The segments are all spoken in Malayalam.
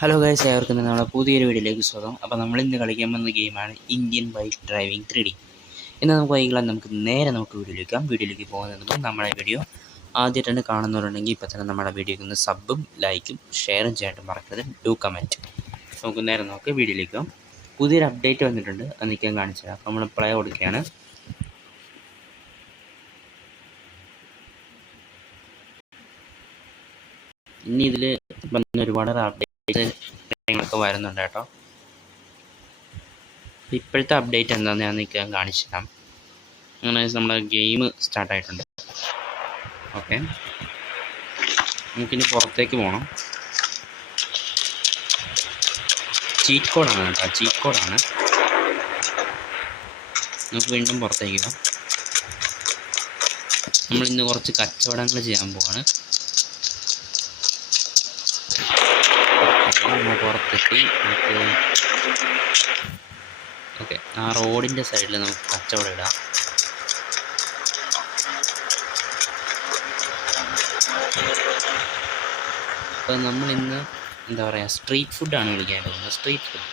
ഹലോ ഗൈസ്, ഏവർക്കും നമ്മുടെ പുതിയൊരു വീഡിയോയിലേക്ക് സ്വാഗതം. അപ്പോൾ നമ്മളിന്ന് കളിക്കാൻ പോകുന്ന ഗെയിമാണ് ഇന്ത്യൻ ബൈക്ക് ഡ്രൈവിംഗ് 3D. ഇന്ന് നമുക്ക് വൈകിട്ട് നമുക്ക് വീഡിയോയിലേക്ക് പോകുന്നതിന് മുമ്പ് നമ്മുടെ വീഡിയോ ആദ്യമായിട്ടാണ് കാണുന്നവരുണ്ടെങ്കിൽ ഇപ്പോൾ തന്നെ നമ്മുടെ വീഡിയോയ്ക്ക് ഒന്ന് സബ്ബും ലൈക്കും ഷെയറും ചെയ്യാനായിട്ട് മറക്കരുത്. Do comment. നമുക്ക് നേരെ വീഡിയോയിലേക്ക് പോകാം. പുതിയൊരു അപ്ഡേറ്റ് വന്നിട്ടുണ്ട്, അത് നിൽക്കാൻ കാണിച്ചു തരാം. അപ്പോൾ നമ്മൾ പ്ലേ കൊടുക്കുകയാണ്. ഇനി ഇതിൽ വന്ന ഒരുപാട് അപ്ഡേറ്റ് കാര്യങ്ങളൊക്കെ വരുന്നുണ്ട് കേട്ടോ. ഇപ്പോഴത്തെ അപ്ഡേറ്റ് എന്താണെന്ന് ഞാൻ നിൽക്കാൻ കാണിച്ചു തരാം. അങ്ങനെ നമ്മുടെ ഗെയിം സ്റ്റാർട്ടായിട്ടുണ്ട്. ഓക്കെ, നമുക്കിനി പുറത്തേക്ക് പോകണം. ചീറ്റ് കോഡാണ് കേട്ടോ, ചീറ്റ് കോഡാണ്. നമുക്ക് വീണ്ടും പുറത്തേക്ക് പോകാം. നമ്മളിന്ന് കുറച്ച് കച്ചവടങ്ങൾ ചെയ്യാൻ പോവാണ്. നമ്മൾ പുറത്തെത്തി. നമുക്ക് ഓക്കെ, ആ റോഡിൻ്റെ സൈഡിൽ നമുക്ക് കച്ചവടം ഇടാം. അപ്പോൾ നമ്മളിന്ന് എന്താ പറയുക, സ്ട്രീറ്റ് ഫുഡാണ് വിളിക്കാനായിട്ട് പോകുന്നത്. Street food.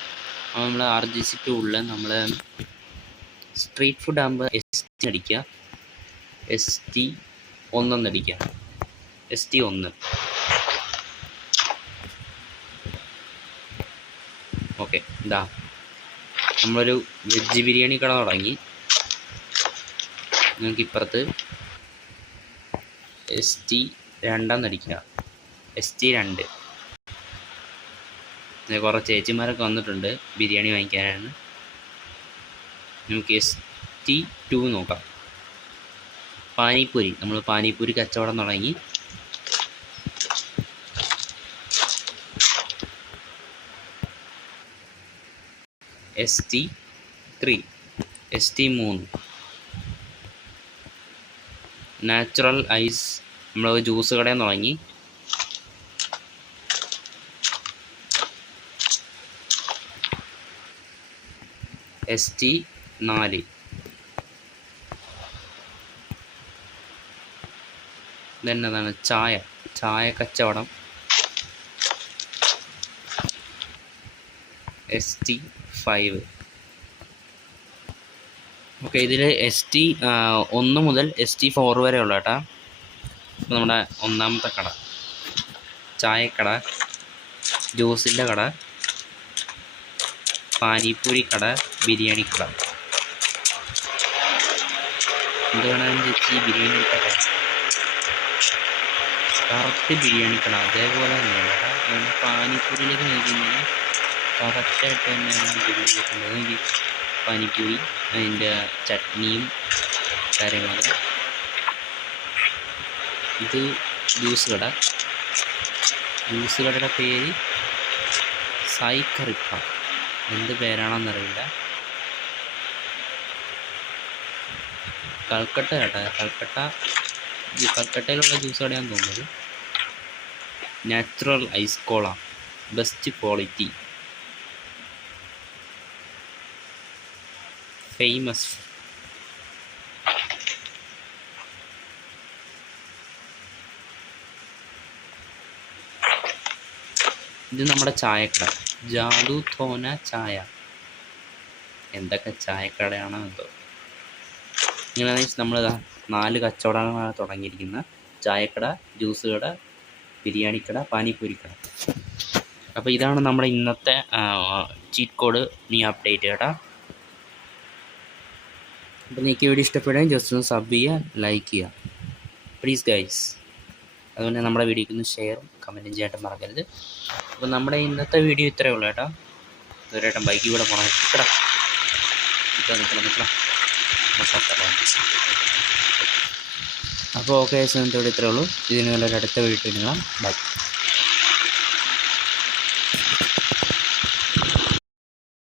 അപ്പോൾ നമ്മൾ RGC2 നമ്മൾ സ്ട്രീറ്റ് ഫുഡ് ആകുമ്പോൾ ST അടിക്കുക, ST1 അടിക്കുക, ST1. ഓക്കെ, ഇതാ നമ്മളൊരു വെജ് ബിരിയാണി കട തുടങ്ങി. നിങ്ങൾക്ക് ഇപ്പുറത്ത് ST2 അടിക്കുക, ST2. കുറേ ചേച്ചിമാരൊക്കെ വന്നിട്ടുണ്ട് ബിരിയാണി വാങ്ങിക്കാനാണ്. നമുക്ക് ST2 നോക്കാം. പാനിപ്പൂരി, നമ്മൾ പാനിപ്പൂരി കച്ചവടം തുടങ്ങി. ST3, ST3. നാച്ചുറൽ ഐസ്, നമ്മൾ ജ്യൂസ് കടയിൽ തുടങ്ങി. ST4. ഇതെന്നതാണ്, ചായ കച്ചവടം. ST5. ഓക്കെ, ഇതിൽ ST1 മുതൽ ST4 വരെ ഉള്ള കേട്ടോ. ഇപ്പോൾ നമ്മുടെ ഒന്നാമത്തെ കട, ചായക്കട, ജ്യൂസിൻ്റെ കട, പാനിപ്പൂരി കട, ബിരിയാണി കട. എന്ത് വേണമെങ്കിലും ചേച്ചി ബിരിയാണി കട, കറക്റ്റ് ബിരിയാണി കട. അതേപോലെ തന്നെയാണ് കേട്ടോ. പാനിപ്പൂരിയിലേക്ക് നോക്കുന്നത് കറക്റ്റായിട്ട് തന്നെയാണ് ബിരിയാണി കിട്ടുന്നത്. പാനിപ്പൂരി, അതിൻ്റെ ചട്നിയും കാര്യങ്ങളൊക്കെ. ഇത് ജ്യൂസ് കട. ജ്യൂസ് കടയുടെ പേര് സായി കറിപ്പ, എന്ത് പേരാണെന്നറിയില്ല. കൽക്കട്ട കേട്ടോ, കൽക്കട്ടയിലുള്ള ജ്യൂസ് കടയാണെന്ന് തോന്നുന്നത്. നാച്ചുറൽ ഐസ് കോള, ബെസ്റ്റ് ക്വാളിറ്റി, ഫേമസ്. ഇത് നമ്മുടെ ചായക്കട, ജാദു തോന ചായ. എന്തൊക്കെ ചായക്കടയാണോ എന്തോ. ഇങ്ങനെ നമ്മൾ 4 കച്ചവടങ്ങളാണ് തുടങ്ങിയിരിക്കുന്നത്. ചായക്കട, ജ്യൂസ് കട, ബിരിയാണി കട, പാനിപ്പൂരി കട. അപ്പോൾ ഇതാണ് നമ്മുടെ ഇന്നത്തെ ചീറ്റ് കോഡ് നീ അപ്ഡേറ്റ് കേട്ടോ. അപ്പോൾ നിങ്ങൾക്ക് വീഡിയോ ഇഷ്ടപ്പെടാൻ ജസ്റ്റ് ഒന്ന് സബ് ചെയ്യുക, ലൈക്ക് ചെയ്യുക പ്ലീസ് ഗൈസ്. അതുകൊണ്ട് നമ്മുടെ വീഡിയോയ്ക്ക് ഒന്ന് ഷെയറും കമൻറ്റും ചെയ്യാനായിട്ട് മറക്കരുത്. അപ്പോൾ നമ്മുടെ ഇന്നത്തെ വീഡിയോ ഇത്രയേ ഉള്ളൂ കേട്ടോ. ഇതുവരെയായിട്ടും ബൈക്കിൽ കൂടെ പോകണം. നിൽക്കണം. അപ്പോൾ ഓക്കെ, ഇന്നത്തെ വീഡിയോ ഇത്രയേ ഉള്ളൂ. ഇതിനുള്ള അടുത്ത വീഡിയോ കാണാം. ബൈ.